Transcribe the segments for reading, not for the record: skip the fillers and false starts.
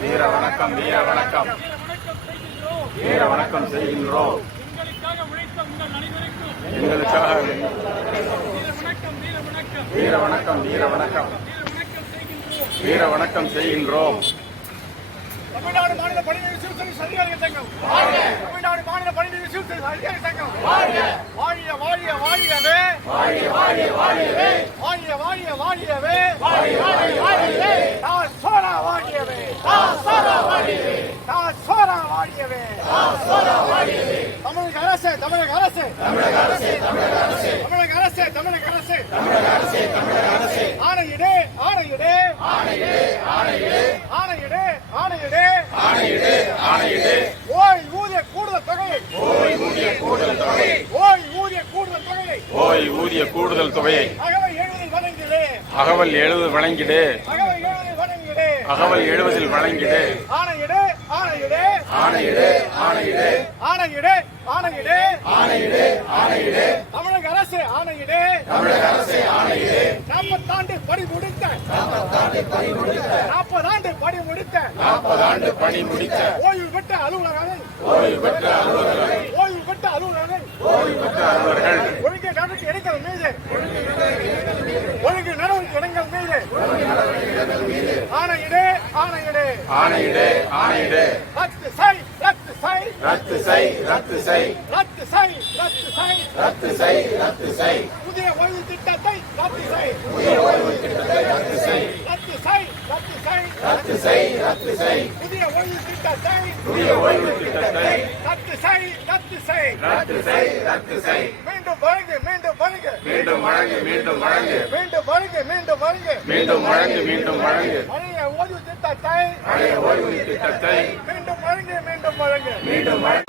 வீர வணக்கம் வீர வணக்கம் வீர வணக்கம் செய்கின்றோம். எங்களுக்காக வீர வணக்கம் வீர வணக்கம் வீர வணக்கம் செய்கின்றோம். தமிழ்நாடு மாநில பணிநீதி சிறுத்தை அதிகாரிகள் சங்கம் தமிழ்நாடு மாநில பணிநீதி சிறுத்தை அதிகாரிகள் சங்கம் வாழிய வாழிய வாழியவே வாழிய வாழிய வாழியவே வாழிய வாழிய வாழியவே வாழிய வாழிய வாழியவே சோரா வாழியவே சோரா வாழியவே சோரா வாழியவே சோரா வாழியவே தமிழக அரசு தமிழக அரசு தமிழக அரசு தமிழக அரசு தமிழக அரசு தமிழக அரசு தமிழக அரசு தமிழக அரசு ஆணையிடு ஆணையிடு ஆணையிடு ஆணையிடு ஆணையிடு ஆணையிடு ஆணையிடு ஆணையிடு ஓய்வூதிய கூடுதல் தொகையை ஓய்வூதிய கூடுதல் தொகையை ஓய்வூதிய கூடுதல் தொகையை ஓய்வூதிய கூடுதல் தொகையை அகவல் 70 வழங்கிடு அகவல் 70 வழங்கிடு அகவல் 70 வழங்கிடு அகவல் 70 வழங்கிடு ஆணையிடு ஆணையிடு ஆணையிடு ஆணையிடு ஆணையிடு ஆணையிடு ஆணையிடு ஆணையிடு தமிழக அரசு ஆணையிடு தமிழக அரசு ஆணையிடு 40 ஆண்டு பணி முடித்த 40 ஆண்டு பணி முடித்த 40 ஆண்டு பணி முடித்த 40 ஆண்டு பணி முடித்த ஓய்வு பெற்ற அலுவலர்களை ஓய்வு பெற்ற அலுவலர்கள் ஓய்வு பெற்ற அலுவலர்கள் ஓய்வு பெற்ற அலுவலர்கள் ஒழுங்கு நடவடிக்கை எடுங்கள் மீது ஒழுங்கு நடவடிக்கை எடுங்கள் மீது ஆணையிடு ஆணையிடு ஆணையிடு ஆணையிடு ரத்து செய் ரத்து செய் ரத்து செய் ரத்து செய் ரத்து செய் ரத்து செய் ரத்து செய் ரத்து செய் புதிய ஓய்வு திட்டத்தை ரத்து செய் புதிய ஓய்வு திட்டத்தை ரத்து செய் ரத்து செய் ரத்து செய் ரத்து செய் ரத்து செய் புதிய ஓய்வு திட்டத்தை புதிய ஓய்வு திட்டத்தை ரத்து செய் ரத்து செய் ரத்து செய் ரத்து செய் மீண்டும் வழங்கு மீண்டும் வழங்கு மீண்டும் வழங்கு மீண்டும் வழங்கு மீண்டும் வழங்கு மீண்டும் வழங்கு மீண்டும் வழங்கு மீண்டும் வழங்கு பழைய ஓய்வு திட்டத்தை பழைய ஓய்வு திட்டத்தை மீண்டும் வழங்கு மீண்டும் வழங்கு மீண்டும் வழங்கு.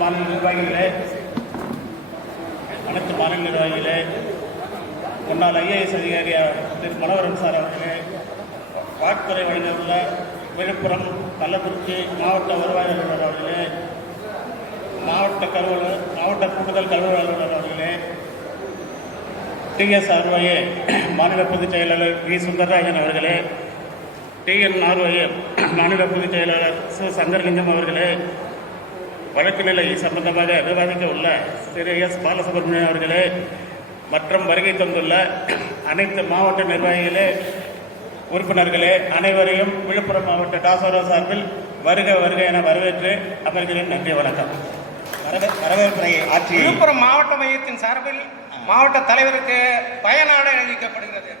மாநில நிர்வாகிகளே, முன்னாள் IAS அதிகாரி திரு மனோகரன் சார் அவர்களே, வாக்குறை வழங்கியுள்ள விழுப்புரம், கள்ளக்குறிச்சி மாவட்ட வருவாய் அலுவலர் அவர்களே, மாவட்ட கூடுதல் கல்வி அலுவலர் அவர்களே, TSRYA மாநில பொதுச் செயலாளர் வி. சுந்தரராஜன் அவர்களே, TNRYA மாநில பொதுச் செயலாளர் சு. சங்கரலிங்கம் அவர்களே, வழக்கு நிலை சம்பந்தமாக விவாதிக்க உள்ள திரு எஸ். பாலசுப்ரமணியன் அவர்களே மற்றும் வருகை தந்துள்ள அனைத்து மாவட்ட நிர்வாகிகளே, உறுப்பினர்களே, அனைவரையும் விழுப்புரம் மாவட்ட டாசோரோ சார்பில் வருக வருக என வரவேற்று அமர்கிறேன். நன்றி, வணக்கம். வரவேற்புரை ஆற்றி விழுப்புரம் மாவட்ட மையத்தின் சார்பில் மாவட்ட தலைவருக்கு பயனாடை அளிக்கப்படுகிறது.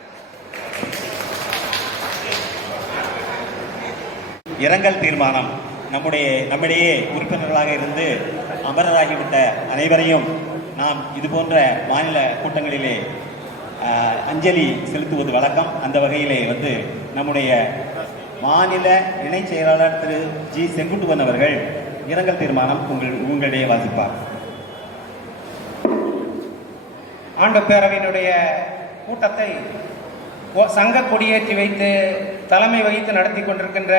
இரங்கல் தீர்மானம். நம்மிடையே உறுப்பினர்களாக இருந்து அமரராகிவிட்ட அனைவரையும் நாம் இதுபோன்ற மாநில கூட்டங்களிலே அஞ்சலி செலுத்துவது வழக்கம். அந்த வகையிலே நம்முடைய மாநில இணைச் செயலாளர் திரு ஜி. செங்குட்டுவன் அவர்கள் இரங்கல் தீர்மானம் உங்களிடையே வாசிப்பார். ஆண்டு பேரவையினுடைய கூட்டத்தை சங்க கொடியேற்றி வைத்து தலைமை வகித்து நடத்தி கொண்டிருக்கின்ற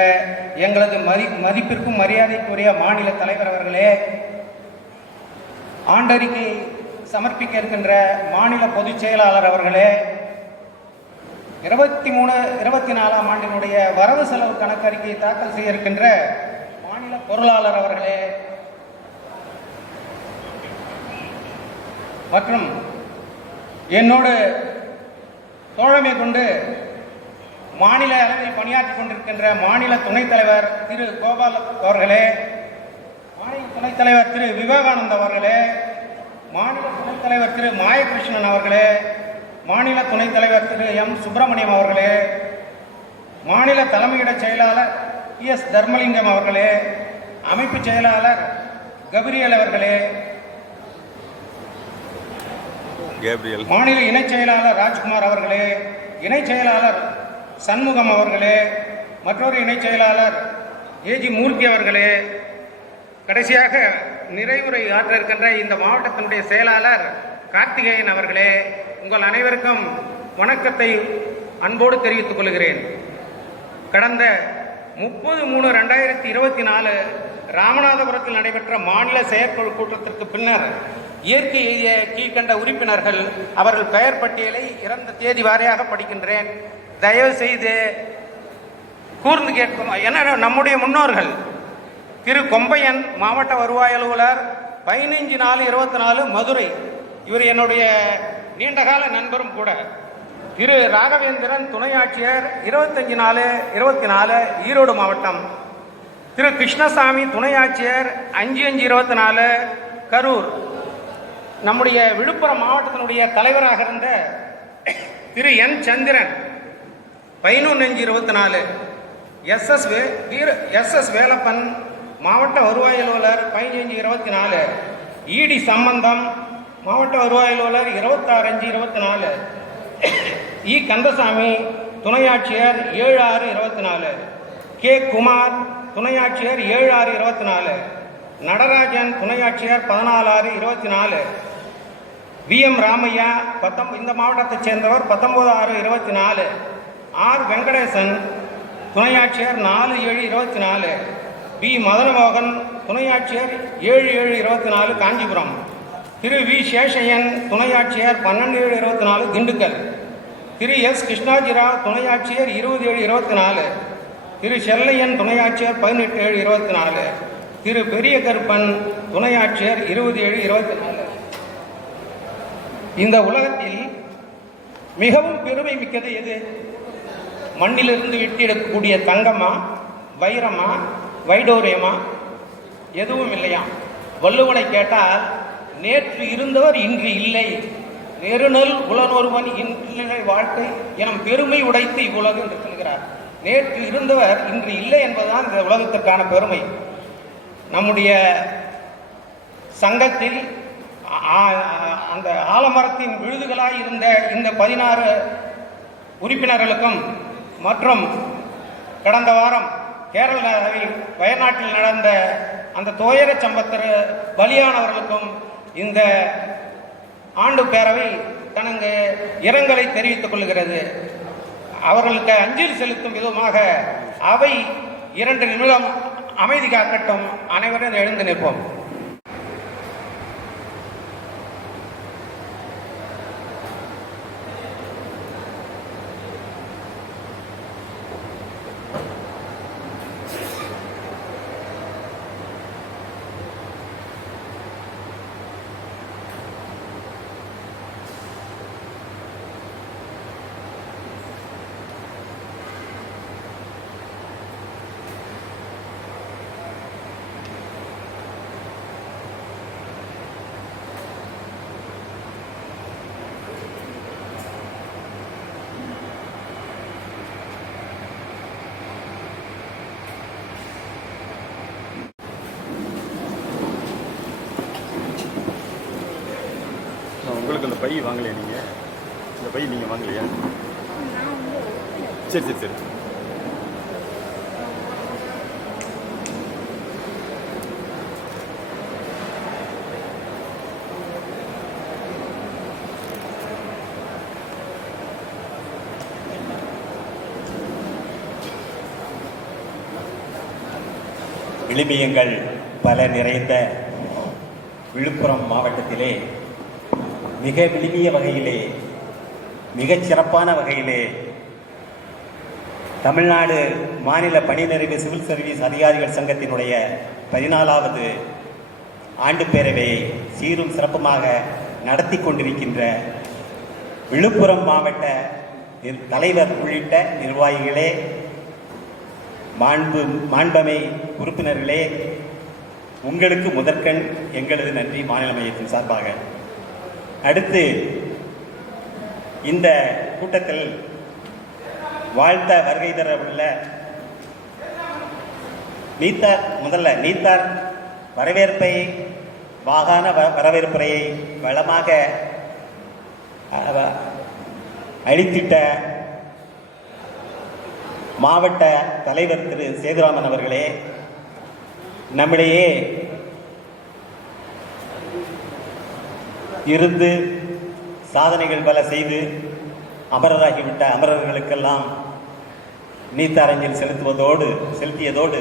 எங்களது மதிப்பிற்கும் மரியாதைக்குரிய மாநில தலைவர் அவர்களே, ஆண்டறிக்கை சமர்ப்பிக்க இருக்கின்ற மாநில பொதுச் செயலாளர் அவர்களே, 23-24 ஆண்டினுடைய வரவு செலவு கணக்கறிக்கையை தாக்கல் செய்ய இருக்கின்ற மாநில பொருளாளர் அவர்களே மற்றும் என்னோடு தோழமை கொண்டு மாநில அளவில் பணியாற்றி கொண்டிருக்கின்ற மாநில துணைத் தலைவர் திரு கோபால் அவர்களே, மாநில துணைத் தலைவர் திரு விவேகானந்த் அவர்களே, மாநில துணைத் தலைவர் திரு மாயகிருஷ்ணன் அவர்களே, மாநில துணைத் தலைவர் திரு எம். சுப்பிரமணியம் அவர்களே, மாநில தலைமையிட செயலாளர் PS தர்மலிங்கம் அவர்களே, அமைப்பு செயலாளர் கபிரியல் அவர்களே, மாநில இணைச் செயலாளர் ராஜ்குமார் அவர்களே, இணைச் செயலாளர் சண்முகம் அவர்களே, மற்றொரு இணைச் செயலாளர் AG மூர்த்தி அவர்களே, கடைசியாக நிறைவுரை ஆற்ற இருக்கின்ற இந்த மாவட்டத்தினுடைய செயலாளர் கார்த்திகேயன் அவர்களே, உங்கள் அனைவருக்கும் வணக்கத்தை அன்போடு தெரிவித்துக் கொள்கிறேன். கடந்த 30/3/2024 ராமநாதபுரத்தில் நடைபெற்ற மாநில செயற்குழு கூட்டத்திற்கு பின்னர் இயற்கை எய்திய கீழ்கண்ட உறுப்பினர்கள் அவர்கள் பெயர் பட்டியலை இறந்த தேதி வாரியாக படிக்கின்றேன். தயவு செய்து கூர்ந்து கேட்கும். என்ன, நம்முடைய முன்னோர்கள் திரு கொம்பையன் மாவட்ட வருவாய் அலுவலர் 15/4/24 மதுரை, இவர் என்னுடைய நீண்டகால நண்பரும் கூட. திரு ராகவேந்திரன் துணை ஆட்சியர் 25/4/24 ஈரோடு மாவட்டம். திரு கிருஷ்ணசாமி துணை ஆட்சியர் 5/5/24 கரூர். நம்முடைய விழுப்புரம் மாவட்டத்தினுடைய தலைவராக இருந்த திரு N. சந்திரன் 11/5/24 SS வேலப்பன் மாவட்ட வருவாய் அலுவலர் 15/5/24 ED சம்பந்தம் மாவட்ட வருவாய் அலுவலர் 26/5/24 E. கந்தசாமி துணை ஆட்சியர் 7/6/24 K. குமார் துணை ஆட்சியர் 7/6/24 நடராஜன் துணை ஆட்சியர் 14/6/24 VM ராமையா இந்த மாவட்டத்தைச் சேர்ந்தவர் 19/6/24 R. வெங்கடேசன் துணை ஆட்சியர் 4/7/24 B. மதனமோகன் துணை ஆட்சியர் 7/7/24 காஞ்சிபுரம். திரு V. சேஷையன் துணை ஆட்சியர் 12/7/24 திண்டுக்கல். திரு S. கிருஷ்ணாஜிராவ் துணை ஆட்சியர் 20/7/24 திரு செல்லையன் துணை ஆட்சியர் 18/7/24 திரு பெரிய கருப்பன் துணை ஆட்சியர் 20/7/24. இந்த உலகத்தில் மிகவும் பெருமை மிக்கது எது? மண்ணிலிருந்து விட்டு எடுக்கக்கூடிய தங்கமா, வைரமா, வைடோரியமா? எதுவும் இல்லையா? வள்ளுவனை கேட்டால் நேற்று இருந்தவர் இன்று இல்லை, நெருநல் உளனொருவன் இன்று வாழ்க்கை எனும் பெருமை உடைத்து இவ்வுலகு என்று சொல்கிறார். நேற்று இருந்தவர் இன்று இல்லை என்பதுதான் இந்த உலகத்திற்கான பெருமை. நம்முடைய சங்கத்தில் அந்த ஆலமரத்தின் விழுதுகளாய் இருந்த இந்த 16 உறுப்பினர்களுக்கும் மற்றும் கடந்த வாரம் கேரளாவில் வயநாட்டில் நடந்த அந்த துயர சம்பத்திர பலியானவர்களுக்கும் இந்த ஆண்டு பேரவை தனது இரங்கலை தெரிவித்துக் கொள்கிறது. அவர்களுக்கு அஞ்சலி செலுத்தும் விதமாக அவை 2 நிமிடம் அமைதி காக்கட்டும். அனைவரும் எழுந்து நிற்போம். உங்களுக்கு அந்த பை வாங்கலையா நீங்கள்? இந்த பை நீங்கள் வாங்கலையா? சரி சரி சரி. விழுமியங்கள் பல நிறைந்த விழுப்புரம் மாவட்டத்திலே மிக விழுமிய வகையிலே, மிகச் சிறப்பான வகையிலே தமிழ்நாடு மாநில பணிநெறிவு சிவில் சர்வீஸ் அதிகாரிகள் சங்கத்தினுடைய 14வது ஆண்டு பேரவையை சீரும் சிறப்புமாக நடத்தி கொண்டிருக்கின்ற விழுப்புரம் மாவட்ட தலைவர் உள்ளிட்ட நிர்வாகிகளே, மாண்பமை உறுப்பினர்களே, உங்களுக்கு முதற்கண் எங்களது நன்றி மாநில மையத்தின் சார்பாக. அடுத்து இந்த கூட்டத்தில் வாழ்த்த வருகை தர உள்ள நீத்தார் வரவேற்பை வாகான வரவேற்புரையை வளமாக அளித்திட்ட மாவட்ட தலைவர் திரு சேதுராமன் அவர்களே, நம்மிடையே இருந்து சாதனைகள் பல செய்து அமரராகிவிட்ட அமரர்களுக்கெல்லாம் நீத்தாரஞ்சல் செலுத்தியதோடு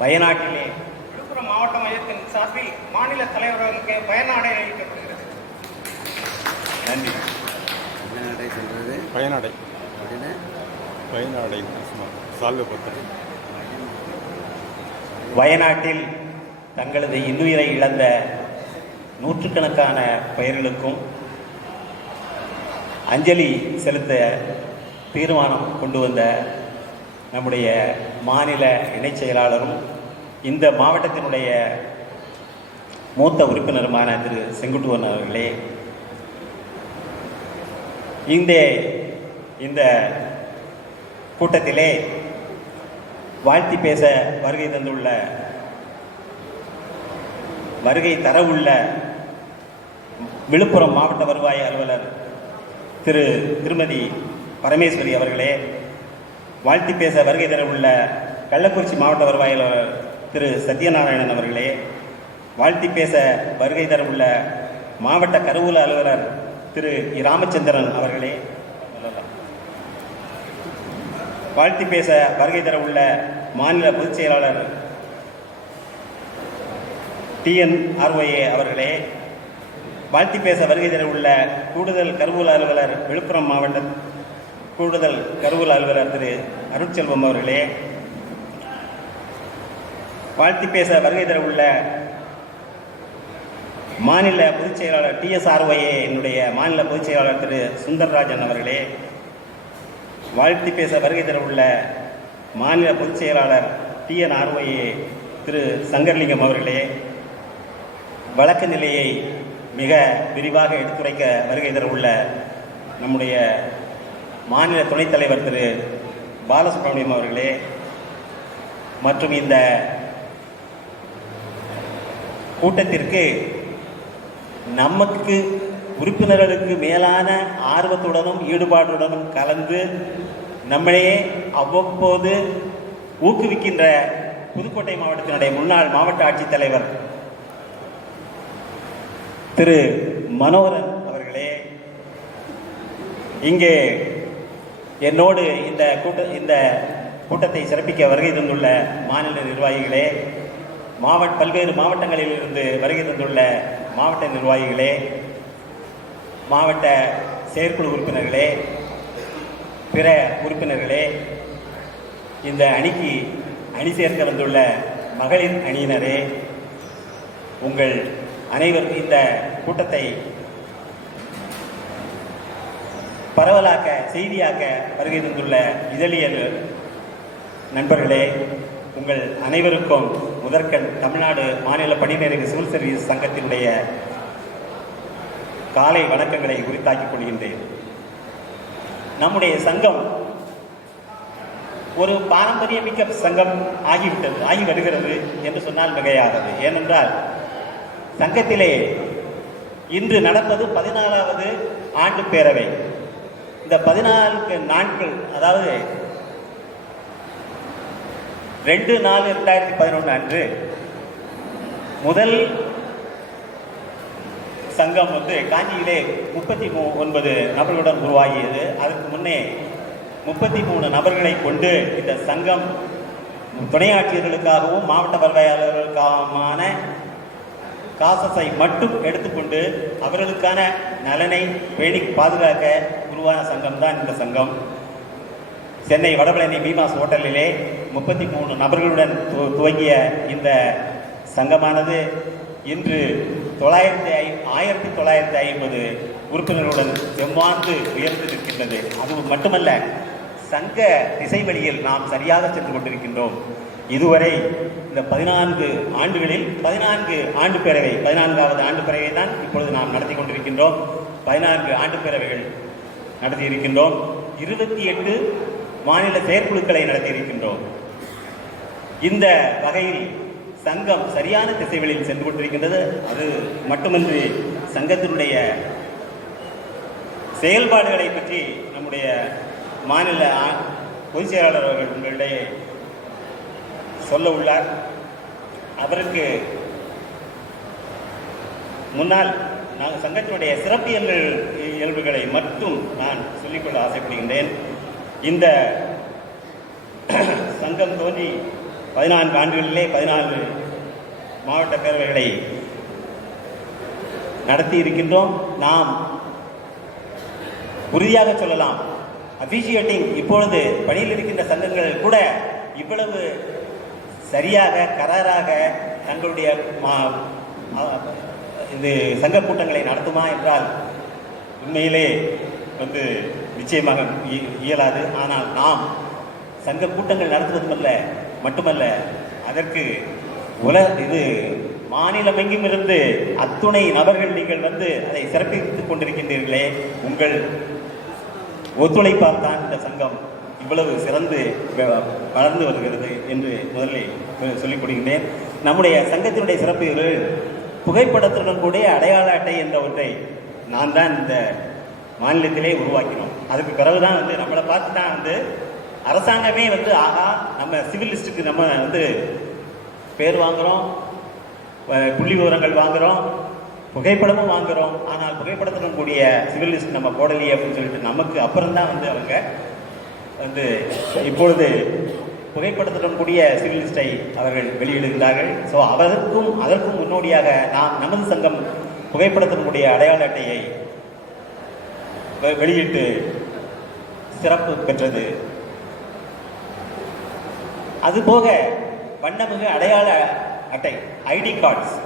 வயநாட்டிலே விழுப்புரம் மாவட்ட மையத்தின் சார்பில் மாநில தலைவர்களுக்கு பயனாடை அளிக்கப்படுகிறது. நன்றி. பயனாடை சால்வை பொறுத்தது. வயநாட்டில் தங்களது இன்னுயிரை இழந்த நூற்றுக்கணக்கான பெயர்களுக்கும் அஞ்சலி செலுத்த தீர்மானம் கொண்டு வந்த நம்முடைய மாநில இணைச் செயலாளரும் இந்த மாவட்டத்தினுடைய மூத்த உறுப்பினருமான திரு செங்குட்டுவன் அவர்களே, இந்த கூட்டத்திலே வாழ்த்தி பேச வருகை தரவுள்ள விழுப்புரம் மாவட்ட வருவாய் அலுவலர் திருமதி பரமேஸ்வரி அவர்களே, வாழ்த்தி பேச வருகை தரவுள்ள கள்ளக்குறிச்சி மாவட்ட வருவாய் அலுவலர் திரு சத்யநாராயணன் அவர்களே, வாழ்த்தி பேச வருகை தரவுள்ள மாவட்ட கருவூல அலுவலர் திரு ராமச்சந்திரன் அவர்களே, வாழ்த்தி பேச வருகை தரவுள்ள மாநில பொதுச் செயலாளர் TNROA அவர்களே, வாழ்த்தி பேச வருகை தரவுள்ள கூடுதல் கருவூல அலுவலர் விழுப்புரம் மாவட்ட கூடுதல் கருவூல அலுவலர் திரு அருட்செல்வம் அவர்களே, வாழ்த்தி பேச வருகை தரவுள்ள மாநில பொதுச் செயலாளர் TSROA என்னுடைய மாநில பொதுச் செயலாளர் திரு சுந்தர்ராஜன் அவர்களே, வாழ்த்தி பேச வருகை தரவுள்ள மாநில பொதுச் செயலாளர் TNROA திரு சங்கர்லிங்கம் அவர்களே, வழக்கு நிலையை மிக விரிவாக எடுத்துரைக்க வருகை தரவுள்ள நம்முடைய மாநில துணைத் தலைவர் திரு பாலசுப்ரமணியம் அவர்களே, மற்றும் இந்த கூட்டத்திற்கு நமக்கு உறுப்பினர்களுக்கு மேலான ஆர்வத்துடனும் ஈடுபாட்டுடனும் கலந்து நம்மளையே அவ்வப்போது ஊக்குவிக்கின்ற புதுக்கோட்டை மாவட்டத்தினுடைய முன்னாள் மாவட்ட ஆட்சித்தலைவர் திரு மனோகரன் அவர்களே, இங்கே என்னோடு இந்த கூட்டத்தை சிறப்பிக்க வருகை தந்துள்ள மாநில நிர்வாகிகளே, பல்வேறு மாவட்டங்களில் இருந்து வருகை தந்துள்ள மாவட்ட நிர்வாகிகளே, மாவட்ட செயற்குழு உறுப்பினர்களே, பிற உறுப்பினர்களே, இந்த அணிக்கு அணி சேர்க்க வந்துள்ள மகளிர் அணியினரே, உங்கள் அனைவரும் இந்த கூட்டத்தை பரவலாக்க செய்தியாக்க வருகை தந்துள்ள இதழியல் நண்பர்களே, உங்கள் அனைவருக்கும் முதற்கண் தமிழ்நாடு மாநில பணிநெறிவு சிவில் சர்வீஸ் சங்கத்தினுடைய காலை வணக்கங்களை உரித்தாக்கிக் கொள்கின்றேன். நம்முடைய சங்கம் ஒரு பாரம்பரியமிக்க சங்கம் ஆகி வருகிறது என்று சொன்னால் மிகையாகாது. ஏனென்றால் சங்கத்திலே இன்று நடப்பது 14வது ஆண்டு பேரவை. இந்த 14 நாட்கள், அதாவது 2/4/2011 அன்று முதல் சங்கம் காஞ்சியிலே 39 நபர்களுடன் உருவாகியது. அதற்கு முன்னே 33 நபர்களை கொண்டு இந்த சங்கம் துணையாட்சியர்களுக்காகவும் மாவட்ட வருவாயாளர்களுக்கான காசை மட்டும் எடுத்துக்கொண்டு அவர்களுக்கான நலனை பேணி பாதுகாக்க உருவான சங்கம் தான் இந்த சங்கம். சென்னை வடபழனி பீமாஸ் ஹோட்டலிலே 33 நபர்களுடன் துவங்கிய இந்த சங்கமானது இன்று 1950 உறுப்பினர்களுடன் செம்மாந்து உயர்ந்து நிற்கின்றது. அது மட்டுமல்ல, சங்க திசைவழியில் நாம் சரியாக சென்று கொண்டிருக்கின்றோம். இதுவரை இந்த 14 ஆண்டுகளில் 14 ஆண்டு பேரவை, 14வது ஆண்டு பேரவை தான் இப்பொழுது நாம் நடத்தி கொண்டிருக்கின்றோம். 14 ஆண்டு பேரவைகள் நடத்தியிருக்கின்றோம். 28 மாநில செயற்குழுக்களை நடத்தியிருக்கின்றோம். இந்த வகையில் சங்கம் சரியான திசைகளில் சென்று கொண்டிருக்கின்றது. அது மட்டுமின்றி சங்கத்தினுடைய செயல்பாடுகளை பற்றி நம்முடைய மாநில பொதுச் செயலாளர் அவர்கள் உங்களிடையே சொல்ல உள்ளார். அவருக்கு முன்னால் நாங்கள் சங்கத்தினுடைய சிறப்பு இயல்புகளை மட்டும் நான் சொல்லிக்கொள்ள ஆசைப்படுகின்றேன். இந்த சங்கம் தோன்றி 14 ஆண்டுகளிலே 14 மாவட்ட பேரவைகளை நடத்தி இருக்கின்றோம். நாம் உறுதியாக சொல்லலாம், அபிஷியேட்டிங் இப்பொழுது பணியில் இருக்கின்ற சங்கங்கள் கூட இவ்வளவு சரியாக கராராக தங்களுடைய இது சங்க கூட்டங்களை நடத்துமா என்றால் உண்மையிலே நிச்சயமாக இயலாது. ஆனால் நாம் சங்க கூட்டங்கள் நடத்துவதுமல்ல மட்டுமல்ல, அதற்கு மாநிலமெங்கும் இருந்து அத்துணை நபர்கள் நீங்கள் அதை சிறப்பித்துக் கொண்டிருக்கின்றீர்களே, உங்கள் ஒத்துழைப்பால் தான் இந்த சங்கம் இவ்வளவு சிறந்து வளர்ந்து வருகிறது என்று முதலில் சொல்லிக் கொடுக்கின்றேன். நம்முடைய சங்கத்தினுடைய சிறப்பு புகைப்படத்துடன் கூடிய அடையாள அட்டை என்ற ஒன்றை நான் தான் இந்த மாநிலத்திலே உருவாக்கினோம். அதுக்கு பிறகுதான் நம்மளை பார்த்து தான் அரசாங்கமே ஆகா நம்ம சிவில் லிஸ்ட்டுக்கு நம்ம பேர் வாங்குகிறோம், புள்ளி விவரங்கள் வாங்குகிறோம், புகைப்படமும் வாங்குகிறோம். ஆனால் புகைப்படத்துடன் கூடிய சிவில் லிஸ்ட் நம்ம போடலையே அப்படின்னு சொல்லிட்டு நமக்கு அப்புறம்தான் அவங்க இப்பொழுது புகைப்படத்துடன் கூடிய சிவில் லிஸ்டை அவர்கள் வெளியிடுகிறார்கள். ஸோ அதற்கும் முன்னோடியாக நமது சங்கம் புகைப்படத்துடன் கூடிய அடையாள அட்டையை வெளியிட்டு சிறப்பு பெற்றது. அதுபோக வண்ணமிகு அடையாள அட்டை ஐடி கார்ட்ஸ்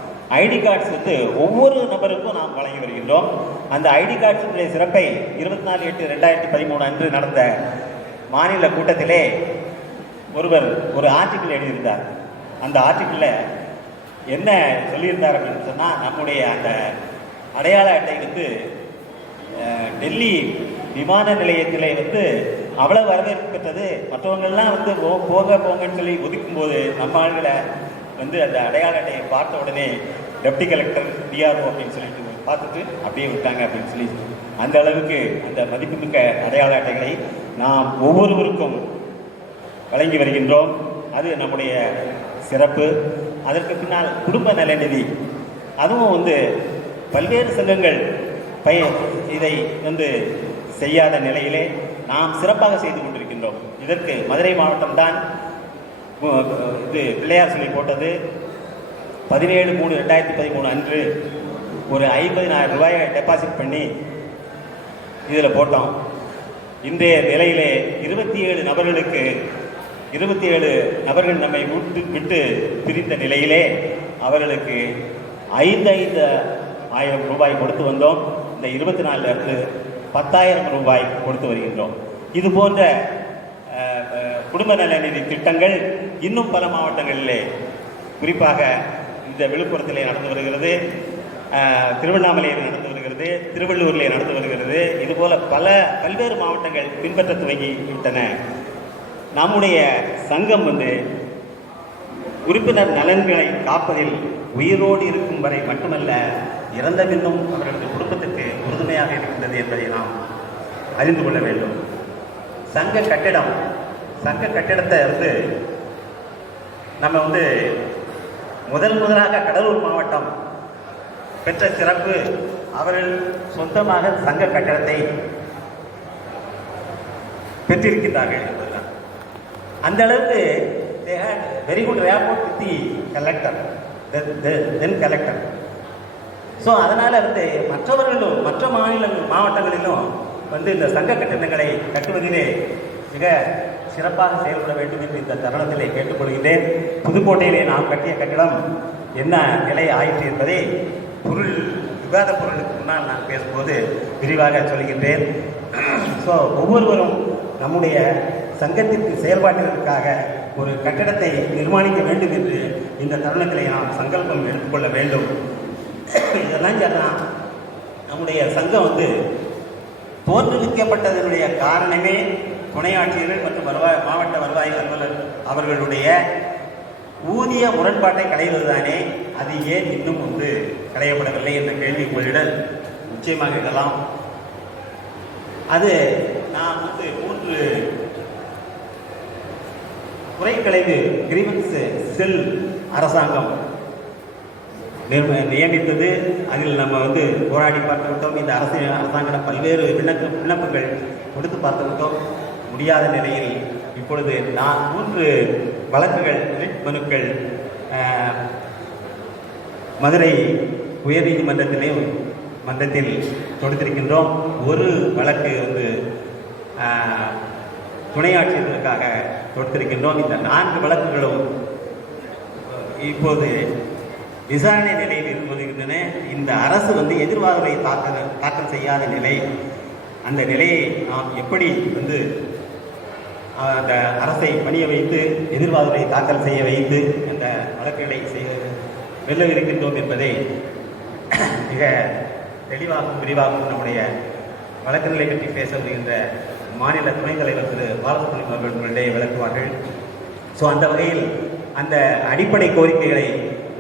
ஒவ்வொரு நபருக்கும் நாம் வழங்கி வருகின்றோம். அந்த ஐடி கார்ட்ஸுடைய சிறப்பை 24/8/2013 அன்று நடந்த மாநில கூட்டத்திலே ஒருவர் ஒரு ஆர்டிக்கிள் எழுதியிருந்தார். அந்த ஆர்டிக்கிளில் என்ன சொல்லியிருந்தார் அப்படின்னு சொன்னால், நம்முடைய அந்த அடையாள அட்டை டெல்லி விமான நிலையத்திலே அவ்வளவு வரவேற்பு பெற்றது. மற்றவங்கள்லாம் போங்கன்னு சொல்லி ஒதுக்கும்போது நம்ம ஆளுகளை அந்த அடையாள அட்டையை பார்த்த உடனே டெப்டி கலெக்டர் டிஆர்ஓ அப்படின்னு சொல்லிட்டு பார்த்துட்டு அப்படியே விட்டாங்க அப்படின்னு சொல்லி, அந்த அளவுக்கு அந்த மதிப்புமிக்க அடையாள அட்டைகளை நாம் ஒவ்வொருவருக்கும் வழங்கி வருகின்றோம். அது நம்முடைய சிறப்பு. அதற்கு பின்னால் குடும்ப நலநிதி, அதுவும் வந்து பல்வேறு சங்கங்கள் இதை வந்து செய்யாத நிலையிலே நாம் சிறப்பாக செய்து கொண்டிருக்கின்றோம். இதற்கு மதுரை மாவட்டம்தான் இது பிள்ளையார் சொல்லி போட்டது. 17/3/2013 அன்று ஒரு 50,000 ரூபாயை டெபாசிட் பண்ணி இதில் போட்டோம். இன்றைய நிலையிலே 27 நபர்கள் நம்மை விட்டு பிரிந்த நிலையிலே அவர்களுக்கு 5,000 ரூபாய் கொடுத்து வந்தோம். இந்த 24 10,000 ரூபாய் கொடுத்து வருகின்றோம். இது போன்ற குடும்ப நலநிதி திட்டங்கள் இன்னும் பல மாவட்டங்களிலே, குறிப்பாக இந்த விழுப்புரத்திலே நடந்து வருகிறது, திருவண்ணாமலையில் நடந்து வருகிறது, திருவள்ளூரிலே நடந்து வருகிறது. இதுபோல பல்வேறு மாவட்டங்கள் பின்பற்ற துவங்கி விட்டன. நம்முடைய சங்கம் வந்து உறுப்பினர் நலன்களை காப்பதில் உயிரோடு இருக்கும் வரை மட்டுமல்ல, இறந்த பின்னும் அவர்களது குடும்பத்திற்கு உறுதுணையாக இருக்கின்றது என்பதை நாம் அறிந்து கொள்ள வேண்டும். சங்க கட்டிடத்தை வந்து நம்ம வந்து முதலாக கடலூர் மாவட்டம் பெற்ற சிறப்பு. அவர்கள் சொந்தமாக சங்க கட்டிடத்தை பெற்றிருக்கிறார்கள் என்பதுதான். அந்த அளவுக்கு they had very good rapport with the collector, then collector. So அதனால் வந்து மற்ற மாவட்டங்களிலும் வந்து இந்த சங்க கட்டிடங்களை கட்டுவதிலே மிக சிறப்பாக செயல்பட வேண்டும் என்று இந்த தருணத்திலே கேட்டுக்கொள்கிறேன். புதுக்கோட்டையிலே நாம் கட்டிய கட்டிடம் என்ன நிலை ஆயிற்று என்பதை விவாத பொருளுக்கு முன்னால் நான் பேசும்போது விரிவாக சொல்கின்றேன். ஸோ ஒவ்வொருவரும் நம்முடைய சங்கத்திற்கு செயல்பாட்டிற்காக ஒரு கட்டிடத்தை நிர்மாணிக்க வேண்டும் என்று இந்த தருணத்திலே நாம் சங்கல்பம் எடுத்துக்கொள்ள வேண்டும். இதெல்லாம் சொன்னால் நம்முடைய சங்கம் வந்து தோற்றுவிக்கப்பட்டதனுடைய காரணமே துணை ஆட்சியர்கள் மற்றும் மாவட்ட வருவாய் அலுவலர் அவர்களுடைய ஊதிய முரண்பாட்டை களைவதுதானே. அது ஏன் இன்னும் வந்து களையப்படவில்லை என்ற கேள்வி உங்களிடம் நிச்சயமாக எழலாம். அது நான் வந்து 3 குறைகளைவு கிரீவன்ஸ் செல் அரசாங்கம் நியமித்தது. அதில் நம்ம வந்து போராடி பார்த்து விட்டோம். இந்த அரசாங்கம் பல்வேறு விண்ணப்பங்கள் கொடுத்து பார்த்து விட்டோம். முடியாத நிலையில் இப்பொழுது 3 வழக்குகள் மனுக்கள் மதுரை உயர்நீதிமன்றத்தில் தொடுத்திருக்கின்றோம். ஒரு வழக்கு வந்து துணை ஆட்சியர்களுக்காக தொடுத்திருக்கின்றோம். இந்த 4 வழக்குகளும் இப்போது விசாரணை நிலையில் இருக்கின்றன. இந்த அரசு வந்து எதிர்வாதத்தை தாக்கல் செய்யாத நிலை. அந்த நிலையை நாம் எப்படி வந்து அந்த அரசை பணிய வைத்து எதிர்வாதத்தை தாக்கல் செய்ய வைத்து அந்த வழக்குகளை வெல்லவிருக்கின்றோம் என்பதை மிக தெளிவாகவும் விரிவாகவும் நம்முடைய வழக்கு நிலை பற்றி பேச வருகின்ற மாநில துணைத் தலைவர் திரு பாலசுப்ரமணியம் அவர்களிடையே விளக்குவார்கள். ஸோ அந்த வகையில் அந்த அடிப்படை கோரிக்கைகளை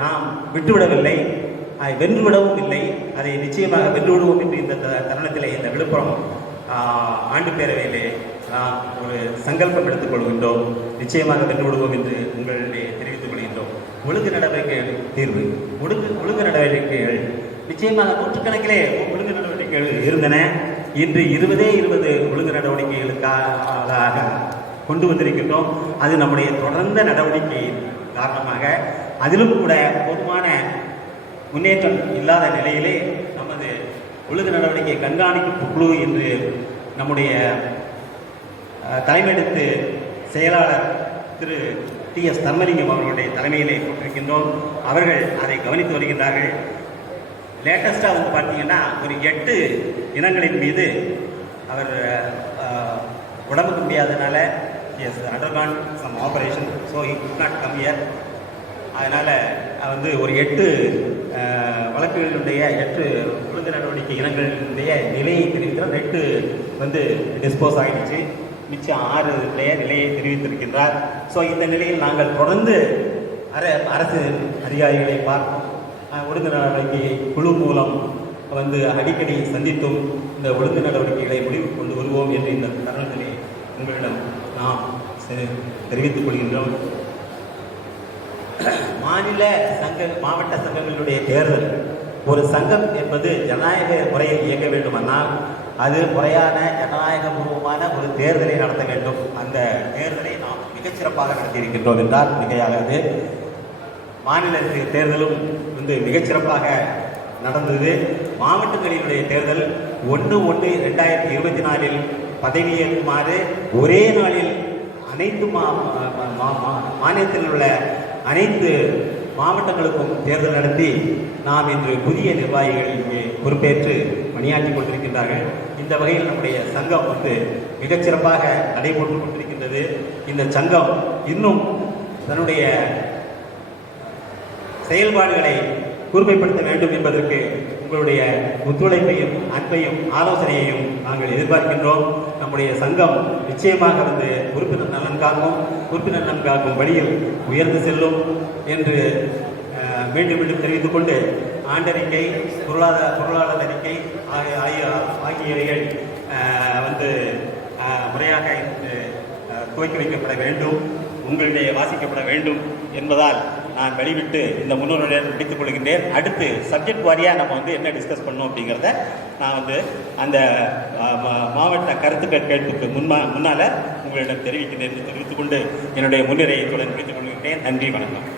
நாம் விட்டுவிடவில்லை, அதை வென்றுவிடவும் இல்லை. அதை நிச்சயமாக வென்றுவிடுவோம் என்று இந்த தருணத்திலே இந்த விழுப்புரம் ஆண்டு பேரவையிலே நாம் ஒரு சங்கல்பம் எடுத்துக் கொள்கின்றோம். நிச்சயமாக வென்றுவிடுவோம் என்று உங்களிடையே தெரிவித்துக் கொள்கின்றோம். ஒழுங்கு நடவடிக்கைகள் தீர்வு, ஒழுங்கு நடவடிக்கைகள் நிச்சயமாக நூற்றுக்கணக்கிலே ஒழுங்கு நடவடிக்கைகள் இருந்தன. இன்று 20 ஒழுங்கு நடவடிக்கைகளுக்காக கொண்டு வந்திருக்கின்றோம். அது நம்முடைய தொடர்ந்த நடவடிக்கையின் காரணமாக அதிலும் கூட போதுமான முன்னேற்றம் இல்லாத நிலையிலே நமது ஒழுங்கு நடவடிக்கை கண்காணிப்பு குழு என்று நம்முடைய தலைமையெடுத்து செயலாளர் திரு TS தர்மலிங்கம் அவர்களுடைய தலைமையிலே போட்டிருக்கின்றோம். அவர்கள் அதை கவனித்து வருகின்றார்கள். லேட்டஸ்டாக வந்து பார்த்தீங்கன்னா ஒரு 8 இனங்களின் மீது அவர் உடம்புக்கு முடியாதனால undergone some operation, so he could not come here. அதனால் வந்து ஒரு 8 வழக்குகளுடைய 8 ஒழுங்கு நடவடிக்கை இனங்களுடைய நிலையை தெரிவிக்கிறார். 8 வந்து டிஸ்போஸ் ஆகிடுச்சு. மிச்சம் 6 நிலையை தெரிவித்திருக்கின்றார். ஸோ இந்த நிலையில் நாங்கள் தொடர்ந்து அரசு அதிகாரிகளை பார்ப்போம். ஒழுங்கு நடவடிக்கை குழு மூலம் வந்து அடிக்கடி சந்தித்தும் இந்த ஒழுங்கு நடவடிக்கைகளை முடிவுக்கு கொண்டு வருவோம் என்று இந்த தருணத்திலே உங்களிடம் நாம் தெரிவித்துக் கொள்கின்றோம். மாநில மாவட்ட சங்கங்களுடைய தேர்தல், ஒரு சங்கம் என்பது ஜனநாயக முறையில் இயங்க வேண்டுமானால் அது முறையான ஜனநாயகபூர்வமான ஒரு தேர்தலை நடத்த வேண்டும். அந்த தேர்தலை நாம் மிகச்சிறப்பாக நடத்தியிருக்கின்றோம் என்றால் மிகையாகாது. மாநில தேர்தலும் மிகச்சிறப்பாக நடந்தது. மாவட்டங்களினுடைய தேர்தல் 1/1/2024 பதவியேற்குமாறு ஒரே நாளில் அனைத்து மாநிலத்தில் உள்ள அனைத்து மாவட்டங்களுக்கும் தேர்தல் நடத்தி நாம் இன்று புதிய நிர்வாகிகள் இங்கே பொறுப்பேற்று பணியாற்றி கொண்டிருக்கின்றார்கள். இந்த வகையில் நம்முடைய சங்கம் மிகச்சிறப்பாக நடைபெற்று கொண்டிருக்கின்றது. இந்த சங்கம் இன்னும் தன்னுடைய செயல்பாடுகளை கூர்மைப்படுத்த வேண்டும் என்பதற்கு உங்களுடைய ஒத்துழைப்பையும் அன்பையும் ஆலோசனையையும் நாங்கள் எதிர்பார்க்கின்றோம். நம்முடைய சங்கம் நிச்சயமாக உறுப்பினர் நலன் காக்கும் வழியில் உயர்ந்து செல்லும் என்று மீண்டும் மீண்டும் தெரிவித்துக் கொண்டு ஆண்டறிக்கை, பொருளாதார அறிக்கை ஆகியவைகள் முறையாக துவக்கி வைக்கப்பட வேண்டும், உங்களிடையே வாசிக்கப்பட வேண்டும் என்பதால் நான் வெளிவிட்டு இந்த முன்னுரையை முடித்துக் கொள்கின்றேன். அடுத்து சப்ஜெக்ட் வாரியாக நம்ம என்ன டிஸ்கஸ் பண்ணோம் அப்படிங்கிறத நான் அந்த மாவட்ட கருத்துக்கள் கேட்புக்கு முன்னால் உங்களிடம் தெரிவிக்கிறேன் என்று தெரிவித்துக் கொண்டு என்னுடைய முன்னுரையை தொடர்ந்து முடித்துக் கொள்கின்றேன். நன்றி, வணக்கம்.